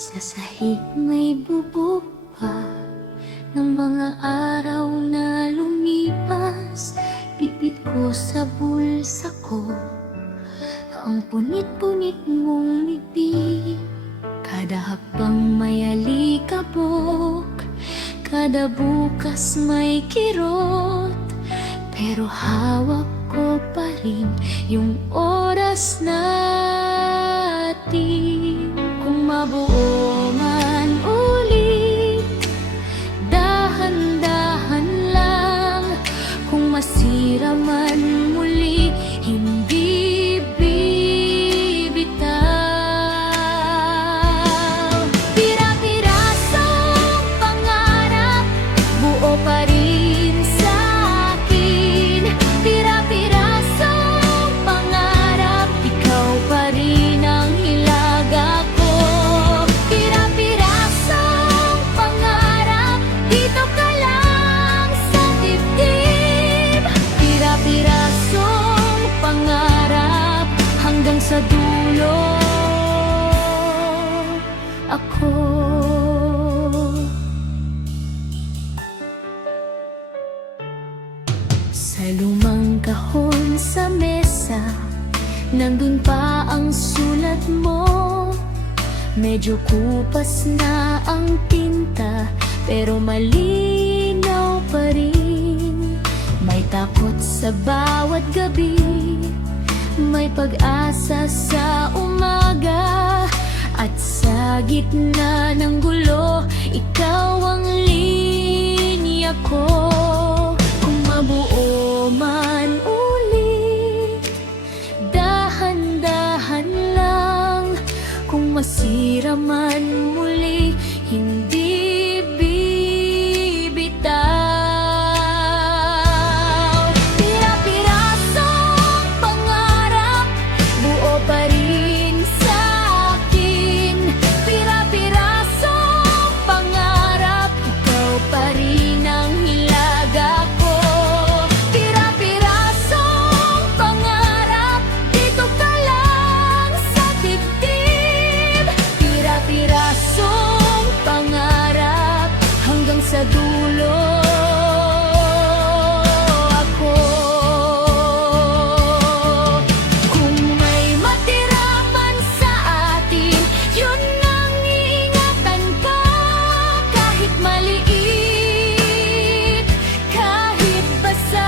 Sa sahig may bubog pa ng mga araw na lumipas. Bibit ko sa bulsa ko ang punit-punit mong ngiti. Kada hakbang may alikabok, kada bukas may kirot. Pero hawak ko pa rin yung oras natin. Kung mabuo man ulit, dahan-dahan lang. Kung masira man muli, hindi bibitaw. Pira-pirasong pangarap, buo pa rin sa akin. Pira-pirasong pangarap, ikaw pa rin ang hilaga ko. Pira-pirasong pangarap, dito ka lang sa dibdib. Pira-pirasong pangarap, hanggang sa dulo ako. Sa lumang kahon sa mesa, nandun pa ang sulat mo. Medyo kupas na ang tinta, pero malinaw pa rin. May takot sa bawat gabi, may pag-asa sa umaga. At sa gitna ng gulo, ikaw ang linya ko. Kung mabuo man ulit, dahan-dahan lang. Kung masira man muli, hindi bibitaw. Pira-pirasong pangarap, buo pa rin sa akin. Pira-pirasong pangarap, ikaw pa rin ang hilaga ko. Pira-pirasong pangarap, dito ka lang sa dibdib. Pira-pirasong pangarap, hanggang sa dulo ako. Kung may matira man sa atin, yun ang iingatan ka. Kahit maliit, kahit basag,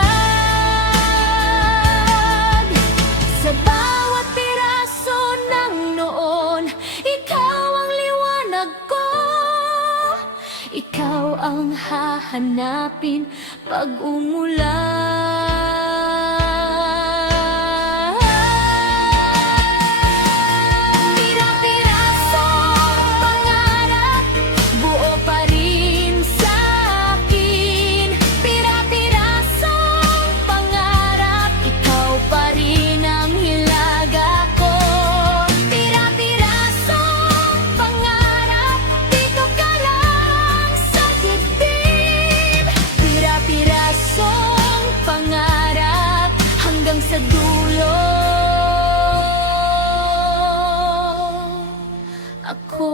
sa bawat piraso ng noon, ikaw ang liwanag ko. Ikaw ang hahanapin pag umulan. Pira-pirasong pangarap, buo pa rin sa akin. Pira-pirasong pangarap, ikaw pa rin ang hilaga ko. Pira-pirasong pangarap, dito ka lang sa dibdib. Pira-pirasong pangarap, hanggang sa dulo ako.